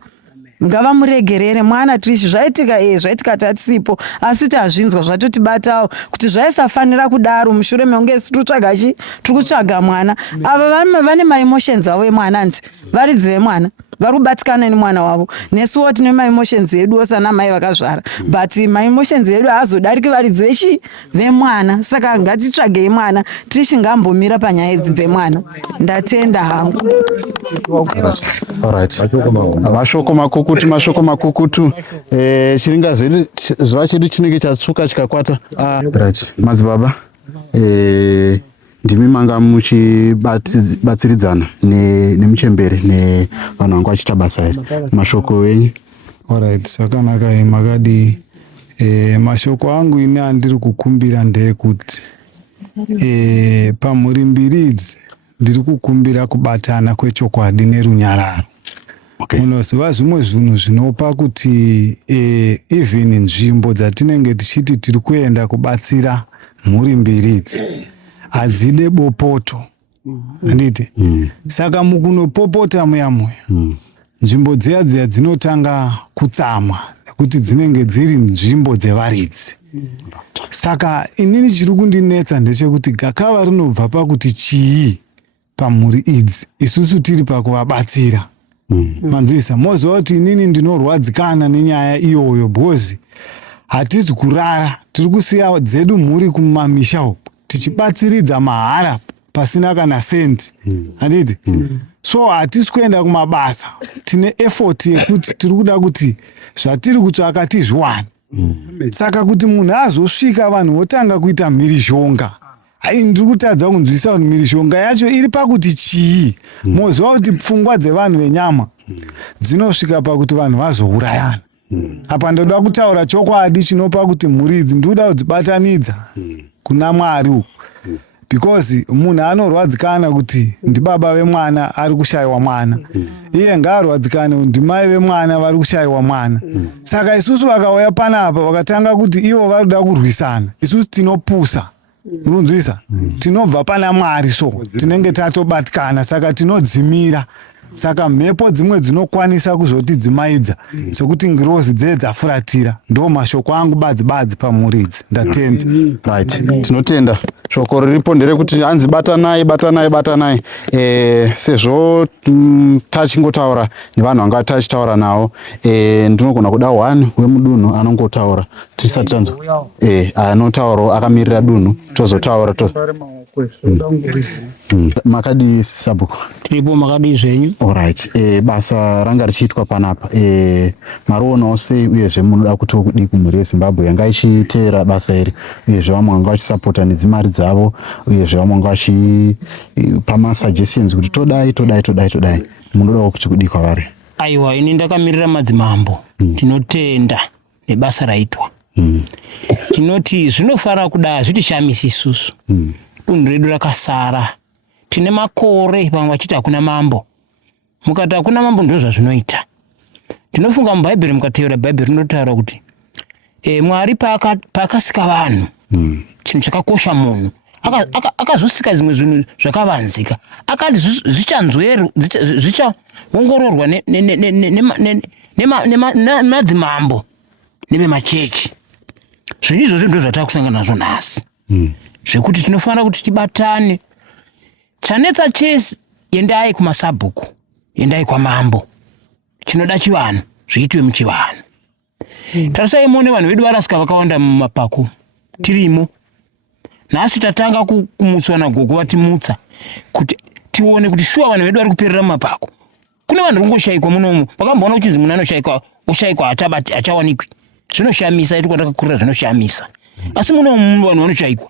Ngavamuregerere mwana Trishi, zvaitika tatisipo, asi tazvinzwa zvatotibatawo kuti zvaisafanira kudaro. Mushure mekunge titsvaga tiri kutsvaga mwana, ava vane maimotions avo emwana, nzi varidzi vemwana vari kubatikana nemwana wavo. Nesuwo tine maimotions edu osana mai vakazvara, but maimotions edu haazodariki varidzi vechi vemwana. Saka ngatitsvagei mwana. Trishi ngambomira panyaya idzi dzemwana. Ndatenda hangu. Alright. Mashoko makukutu. Chiringa zuva chedu chinenge chatsuka chikakwata. Right. Madzibaba. Ndimi manga muchibatsiridzana nemuchemberi nevanhu vanga vachiita basa iri. Mashoko enyu? Alright, zvakanaka makadi Mashoko angu ine andiri kukumbira ndeyekuti pamhuri mbiri idzi ndiri kukumbira kubatana kwechokwadi nerunyararo. Munoziva zvimwe zvinhu zvinopa kuti even nzvimbo dzatinenge tichiti tiri kuenda kubatsira mhuri mbiri idzi hadzide bopoto, handiti? Saka mukunopopota muya nzvimbo dziya dzinotanga kutsamwa nekuti dzinenge dziri nzvimbo dzevaridzi. Saka inini chiri kundinetsa ndechekuti gakava rinobva pakuti chii pamhuri idzi isusu tiri pakuvabatsira. Manzwisa, moziva kuti inini ndinorwadzikana nenyaya iyoyo bhozi hatizi kurara, tiri kusiya dzedu mhuri kumamisha uku tichibatsiridza mahara pasina kana sendi, handiti? So hatisi kuenda kumabasa, tine effort yekuti tiri kuda kuti zvatiri kutsvaka tizviwane. Saka kuti munhu azosvika vanhu votanga kuita mhirizhonga, ndiri kutadza kunzwisa kuti mhirizhonga yacho iri pakuti chii. Moziva kuti pfungwa dzevanhu venyama dzinosvika pakuti vanhu vazourayana. Apa ndoda kutaura chokwadi chinopa kuti mhuri idzi ndoda kudzibatanidza kuna Mwari uku. Because munhu anorwadzikana kuti ndibaba vemwana ari kushayiwa mwana, iye ngaarwadzikane ndimai vemwana vari kushayiwa mwana. Saka isusu vakauya panapa vakatanga kuti ivo vari kuda kurwisana, isusu tinopusa. Unonzwisa? Tinobva pana Mwari, so tinenge tatobatikana, saka tinodzimira. Saka mhepo dzimwe dzinokwanisa kuzotidzimaidza sekuti ngirozi dzedafuratira. Ndo mashoko angu badzi pamhuri idzi. Ndatenda. Right. Tinotenda. Shoko riripo nderekuti anzi batanai. Sezvo tachingotaura nevanhu vanga tachitaura navo, ndinogona kuda one wemudunhu anongotaura tisati tanzwa. Anotaura akamirira dunhu tozotaura. Makadi Sabhuku. Tiripo makadi zvenyu. Alright. Basa ranga richiitwa panapa. Marionawo sei uyezve munoda kuti kudii kumhuri yeZimbabwe yanga ichiteera basa iri, uyezve vamwe vanga vachisapota nedzimari dzavo, uyezve vamwe vanga vachipa masuggestions kuti todai. Munodawo kuti kudii kwavari? Aiwa, ini ndakamirira madzimambo. Tinotenda nebasa raitwa. Tinoti zvinofara kudai zvitishamisi isusu. Dunhu redu rakasara. Tine makore vamwe vachiti hakuna mambo. Mukati hakuna mambo ndo zvazvinoita. Tinofunga mubhaibheri, mukateera bhaibheri rinotaura kuti Mwari paakasika vanhu, chinhu chakakosha munhu, akazosika zvimwe zvinhu zvakavanzika, akati zvichaongororwa nemadzimambo nevemachechi. Zvinhu izvozvo ndo zvatakusangana nazvo nhasi. Zvekuti tinofanira kuti tibatane. Chanetsa chesi, endai kumasabhuku, endai kwamambo. Chinoda chivanhu zviitwe muchivanhu. Tarisai muone vanhu vedu varasika vakawanda mumapako. Tirimo. Nhasi tatanga kumutswa nagogo vatimutsa kuti tione kuti shuwa vanhu vedu vari kuperera mumapako. Kune vanhu ringoshayikwa munomu. Vakamboona kuti munhu anoshayikwa hachawanikwi. Zvinoshamisa, iti kwatakakurira zvinoshamisa. Asi munomu vanhu vanoshayikwa.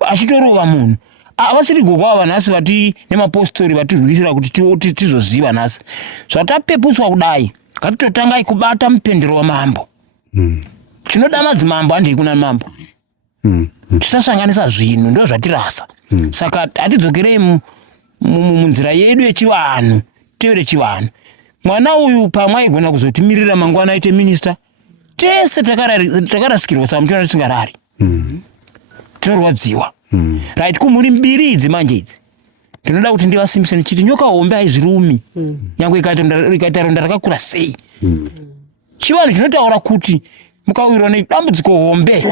Achitorova munhu. Avasiri gogo ava nhasi vati nemapostori vatirwisira kuti tizoziva nhasi. Zvatapeputswa kudai, ngatitotangai kubata mupendero wamambo. Chinoda madzimambo handei kuna mambo. Tisasanganisa zvinhu, ndo zvatirasa. Saka hatidzokerei munzira yedu yechivanhu, tevere chivanhu. Mwana uyu pamwe aigona kuzotimirira mangwana aite minista, tese takarasikirwa samutiona tisingarari. Tinorwadziwa. Right, kumhuri mbiri idzi manje idzi tinoda kuti ndivasimbise nechiti nyoka hombe haizvirumi, nyangwe ikaita ronda rakakura sei. Chivanhu chinotaura kuti mukawirwa nedambudziko hombe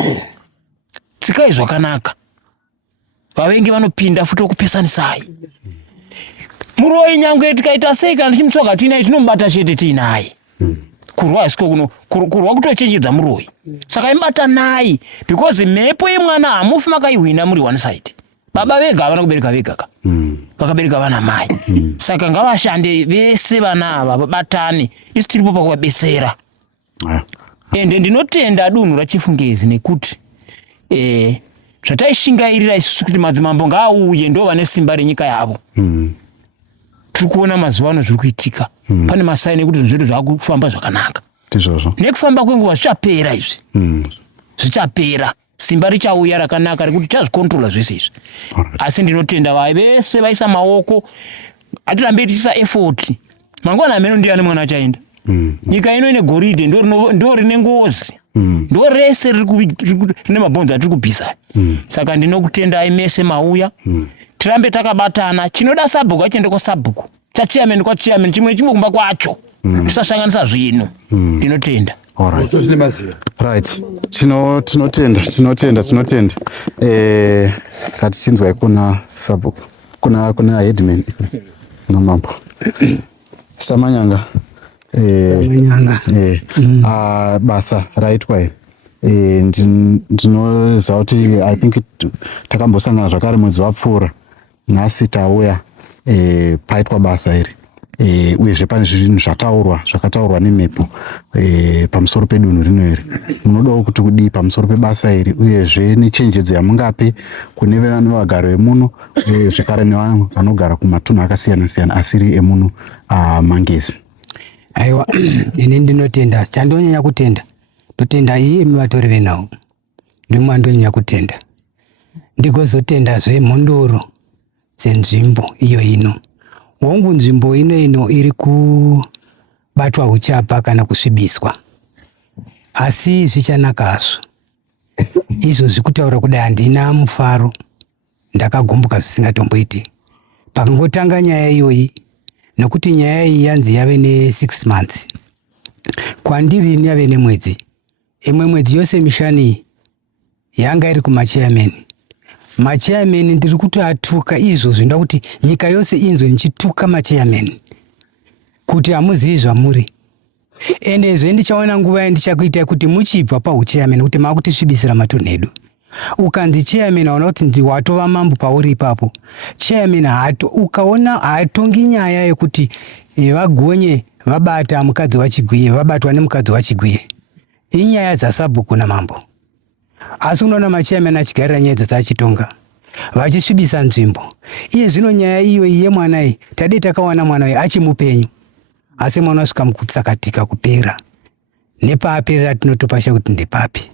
tsikai zvakanaka, vavengi vanopinda futi okupesanisai. Muroi nyangwe tikaita sei kana tichimutsvaga tiinaye tinomubata chete tiinaye. Kurwa haisiko kuno, kurwa kutochenjedza muroi. Saka imbata nayi, because mhepo yemwana hamufi makaihwina muri one side. Baba vega havana kubereka vega ka. Vakabereka vana mai. Saka ngavashande vese vana ava vabatane, isu tiripo pakuvabesera. Ende ndinotenda dunhu rachifungezi nekuti zvataishingairira isusu kuti madzimambo ngaauye ndo vane simba renyika yavo. Tiri kuona mazuva ano zviri kuitika. Pane masaini ekuti zvinhu zvedu zvakufamba zvakanaka. ndizvozvo nekufamba kwenguva zvichapera izvi zvichapera simba richauya rakanaka rekuti chazvikontrola zvese izvi. Asi ndinotenda vai vese vaisa maoko atirambe tiisa effort mangwana ameno ndiani mwana achaenda. Nyika ino ine goridhe ndo rine ngozi ndo rese rine mabhonzo atiri kubvisa. Saka ndinokutendai mese mauya tirambe takabatana. Chinoda sabhuku achiende kwaSabhuku, chachairman kwachairman, chimwe kumba kwacho, tisashanganisa zvinhu. Ndinotenda. Right. Tinotenda. Ngatichinzwai kuna Sabhuku, kuna headman, kuna mambo. Samanyanga. Basa raitwa iri. Ndinoziva kuti I think takambosangana zvakare mwedzi wapfuura. Nhasi tauya paitwa basa iri. Uyezve pane zvinhu zvakataurwa nemhepo pamusoro pedunhu rino iri. Munodawo kuti kudii pamusoro pebasa iri, uyezve nechenjedzo yamungape kune vagari vemuno, zvekare nevamwe vanogara kumatunhu akasiyana-siyana asiri emuno Mangezi. Aiwa, ini ndinotenda, chandonyanya kutenda. Ndotenda iye vatori venhau. Ndimwe ndonyanya kutenda. Ndikozotenda mhondoro dzenzvimbo iyo ino. Wangu nzvimbo ino iri kubatwa uchapa kana kusvibiswa. Asi zvichanakazvo. Izvo zvikutaura kudai handina mufaro. Ndakagumbuka zvisingatomboiti. Pakangotanga nyaya iyoyi, nokuti nyaya iyi yanzi yave ne6 months. Kwandiri yave nemwedzi. Imwe mwedzi yose mishani yanga iri kumachairman. Machairman ndiri kutoatuka izvozvo, ndakuti nyika yose inzwe nichituka machairman kuti hamuzivi zvamuri. Endezve ndichaona nguva yandichakuita kuti muchibva pauchairman kuti makutisvibisira matunhu edu. Ukanzi chairman aona kuti ndiwatova mambo pauri ipapo. Chairman ukaona haatongi nyaya yekuti vagonye vabata mukadzi wachigwiye, vabatwa nemukadzi wachigwiye. Inyaya dzaSabhuku namambo. Asi unoona machairman achigarira nyaya dzachitonga, vachisvibisa nzvimbo. Iye zvino nyaya iyo yemwana iyi, tade takawana mwana uyu achimupenyu. Asi mwana asvika mukutsakatika kupera. Nepaaperera tinotopasha kuti ndepapi.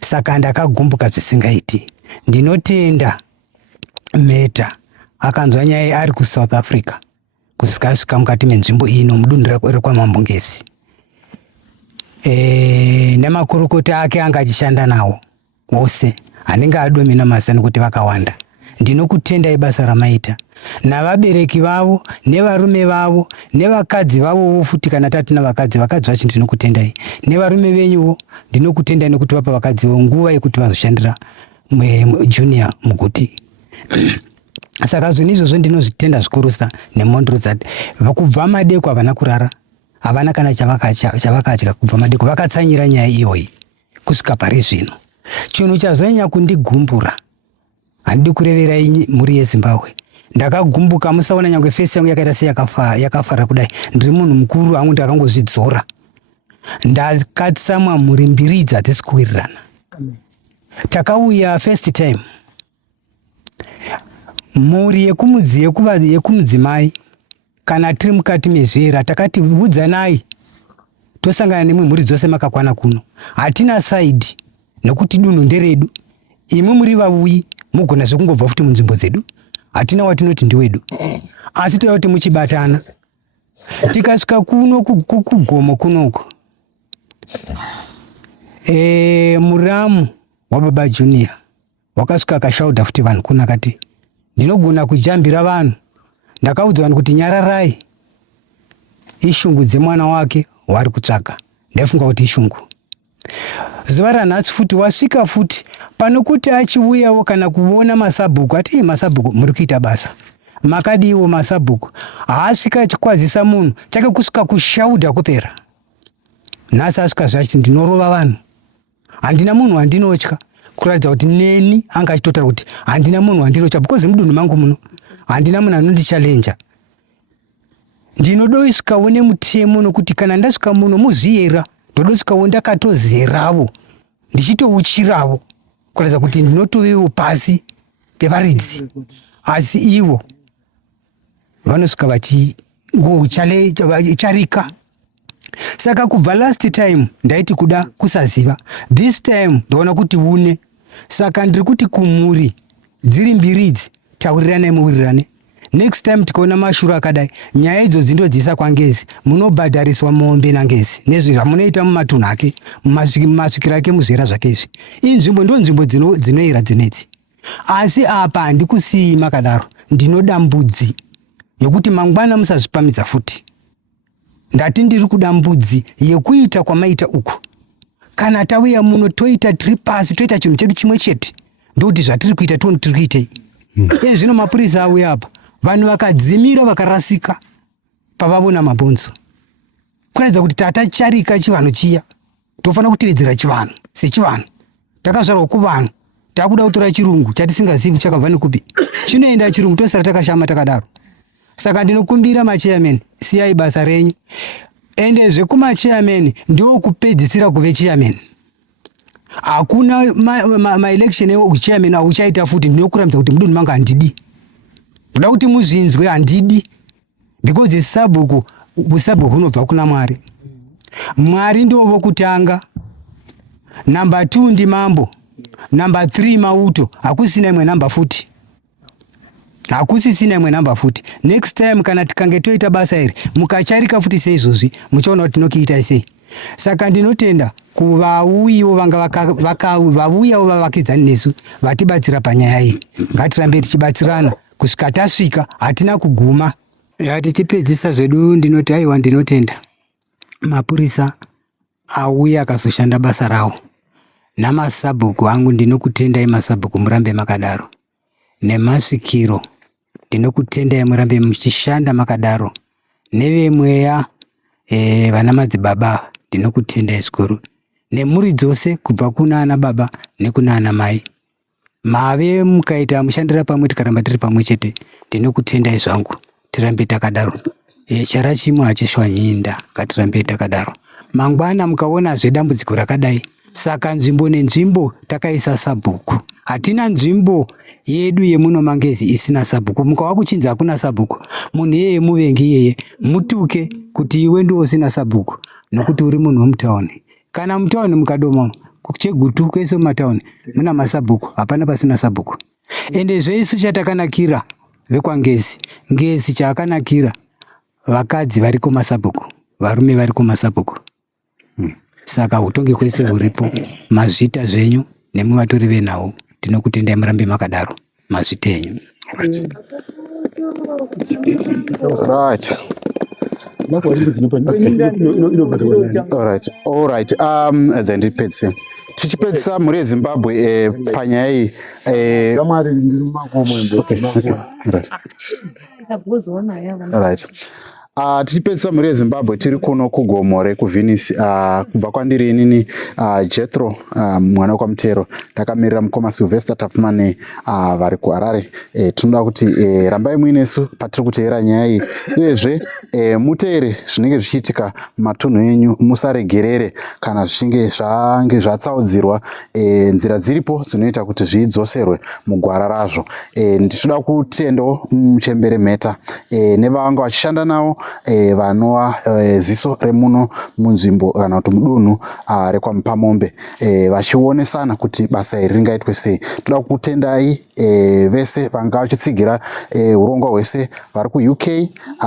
Saka ndakagumbuka zvisingaiti. Ndinotenda Meta akanzwa nyaya ari kuSouth Africa kusvika asvika mukati menzvimbo ino mudunhu rekwaMambongezi. Nemakurukota ake anga achishanda nawo wose anenge adomina mazana kuti vakawanda. Ndinokutendai basa ramaita navabereki vavo nevarume vavo nevakadzi vavo futi, kana tati navakadzi vacho ndinokutendai, nevarume venyuwo ndinokutendai nekuti vapa vakadzi vo nguva yekuti vazoshandira junior muguti. Saka zvinhu izvozvo ndinozvitenda zvikurusa nemhondro dzati kubva madeko havana kurara, havana kana chavakadya kubva madeko, vakatsanyira nyaya iyoyi kusvika pari zvino. Chinhu chazonyanya kundigumbura, handidi kureverai mhuri yeZimbabwe, ndakagumbuka musaona nyangwe fesi yangu yakaita seyakafara kudai, ndiri munhu mukuru hangu ndakangozvidzora, ndakatsamwa mhuri mbiri dzatisi kuwirirana. Takauya first time mhuri yekumudzimai, kana tiri mukati mezvera takati udzanai, tosangana nemwe mhuri dzose makakwana kuno, hatina saidi nokuti dunhu nderedu, imwe muri vavuyi mugona zvekungobva futi munzvimbo dzedu, hatina watinoti ndiwedu, asi toda kuti muchibatana. Tikasvika kuno kugomo kunoko, muramu wababa junior wakasvika akashaudha futi vanhu kuno akati ndinogona kujambira vanhu. Ndakaudza vanhu kuti nyararai, ishungu dzemwana wake wari kutsvaga. Ndaifunga kuti ishungu. Zuva ranhasi futi wasvika futi panokuti achiuyawo kana kuona maSabhuku, ati maSabhuku muri kuita basa, makadiwo maSabhuku. Haasvika achikwazisa munhu chake kusvika kushaudha kupera. Nhasi asvika zvachiti ndinorova vanhu, handina munhu wandinotya, kuratidza kuti neni anga achitotaura kuti handina munhu wandinotya, because mudunhu mangu muno handina munhu anondichalenja. Ndinodosvikawo nemutemo nokuti kana ndasvika muno muzviyera, ndodosvikawo ndakatozeravo, ndichitouchiravo, kuratidza kuti ndinotovewo pasi pevaridzi. Asi ivo vanosvika vacharika Saka kubva last time ndaiti kuda kusaziva, this time ndaona kuti une. Saka ndiri kuti kumuri dziri mbiri idzi taurirane muwirirane. Next time tikaona mashuro akadai, nyaya idzodzo ndodzisa kwaNgezi, munobhadhariswa mombe naNgezi nezvi zvamunoita mumatunhu ake, mumasvikiro ake muzvera zvake izvi. Iyi nzvimbo ndo nzvimbo dzinoira dzinedzi. Asi apa handikusiyi makadaro, ndinoda mbudzi yokuti mangwana musazvipamidza futi. Ndati ndiri kuda mbudzi yekuita kwamaita uku. Kana tauya muno toita tiri pasi, toita chinhu chedu chimwe chete, ndokuti zvatiri kuita tiri kuitei. Zvino mapurisa auya apa, vanhu vakadzimira vakarasika pavavona mabhonzo. Kuratidza kuti tatacharika chivanhu chiya, tofanira kutevedzera chivanhu sechivanhu. Takazvarwa kuvanhu, takuda kutora chirungu chatisingazivi chakabva nekupi. Chinoenda chirungu tosara takashama takadaro. Saka ndinokumbira machairman, siyai basa renyu. Ende zvekumachairman ndio kupedzisira kuve chairman. Hakuna ma-election echairman auchaita futi, ndinokuratidza kuti mudunhu manga handidi. Kuda kuti muzvinzwe handidi, because isabhuku hunobva kuna Mwari. Mwari ndovo kutanga. Number 2 ndi mambo. Number 3 mauto. Hakusina imwe number futi. Hakusisina imwe number futi. Next time kana tikange toita basa iri, mukacharika futi seizvozvi, muchaona kuti tinokiita sei. Saka ndinotenda kuvauyiwo vauyawo vavakidzani nesu vatibatsira panyaya iyi. Ngatirambe tichibatsirana kusvika tasvika, hatina kuguma. Tichipedzisa zvedu ndinoti aiwa ndinotenda mapurisa auya akazoshanda basa rawo. Namasabhuku angu ndinokutendai masabhuku, murambe makadaro. Nemasvikiro ndinokutendai murambe muchishanda makadaro. Nevemweya vana madzibaba ndinokutendai zvikuru. Nemhuri dzose kubva kuna ana baba nekuna ana mai. Mave mukaita mushandira pamwe tikaramba tiri pamwe chete, ndinokutendai zvangu. Tirambe takadaro. Chara chimwe hachishwanyinda, ngatirambe takadaro. Mangwana mukaona zvedambudziko rakadai, saka nzvimbo nenzvimbo takaisa sabhuku. Hatina nzvimbo yedu yemuno Mangezi isina sabhuku. Mukawa kuchinza hakuna sabhuku, munhu yeye muvengi yeye mutuke kuti iwe ndiwo usina sabhuku, nokuti uri munhu womutauni. Kana mutauni mukadoma kuchegutu kwese mumatauni muna masabhuku, hapana pasina sabhuku. Ende zveisu chatakanakira vekwaNgezi, Ngezi chaakanakira, vakadzi variko masabhuku, varume variko masabhuku. Saka utongi kwese huripo, mazvita zvenyu nemuvatori venhau, tinokutendai murambe makadaro, mazvita enyu. Right. All right. Ndipedze. Tichipedzisa mhuri yeZimbabwe panyaya iyi. Right. Tichipedzisa mhuri yeZimbabwe tiri kuno kugomo reKuvenice, kubva kwandiri inini Jethro mwana wekwamutero, ndakamirira mukoma Sylvester Tafumane vari kuHarare. Tinoda kuti rambai muinesu patiri kuteera nyaya iyi, uyezve muteere zvinenge zvichiitika mumatunhu enyu, musaregerere kana zvichinge zvatsaudzirwa nzira dziripo dzinoita kuti zvidzoserwe mugwara razvo. Ndichida kutendawo muchembere mheta nevanga vachishanda navo, vanova ziso remuno munzvimbo kana kuti mudunhu rekwaMupamombe, vachionesana kuti basa iri ringaitwe sei. Toda kutendai vese vanga vachitsigira urongwa hwese vari kuUK,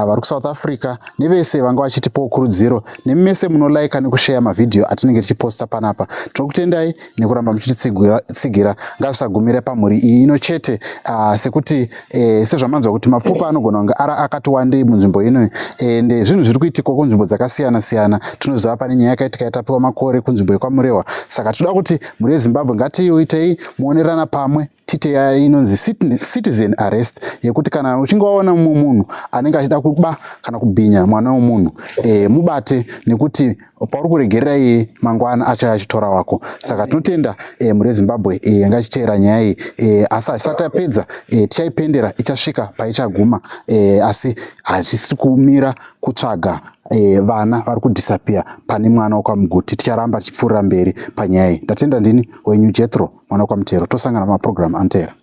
vari kuSouth Africa, nevese vanga vachitipawo kurudziro, nemese munolaika nekushare mavhidhiyo atinenge tichiposta panapa. Tinokutendai nekuramba muchititsigira. Ngazvisagumire pamhuri iyi ino chete, sekuti sezvamanzwa kuti mapfupa anogona kunge akati wandei munzvimbo ino, ende zvinhu zviri kuitika kunzvimbo dzakasiyana siyana. Tinoziva pane nyaya yakaitika yatapiwa makore kunzvimbo yekwaMurewa. Saka toda kuti mhuri yeZimbabwe ngatiitei muonerana pamwe, tite inonzi citizen arrest, yekuti kana uchinge waona mumwe munhu anenge achida kuba kana kubhinya mwana womunhu, mubate, nekuti pauri kuregerera iye mangwana achitora wako. Saka tinotenda mhuri yeZimbabwe ngachiteera nyaya iyi, asi asati yapedza tichaipendera, ichasvika paichaguma, asi hatisi kumira kutsvaga vana vari kudhisapia pane mwana wekwaMuguti. Ticharamba tichipfuurira mberi panyaya iyi. Ndatenda ndini wenyu Jethro mwana wekwamutero. Tosangana mumapurogiramu anoteera.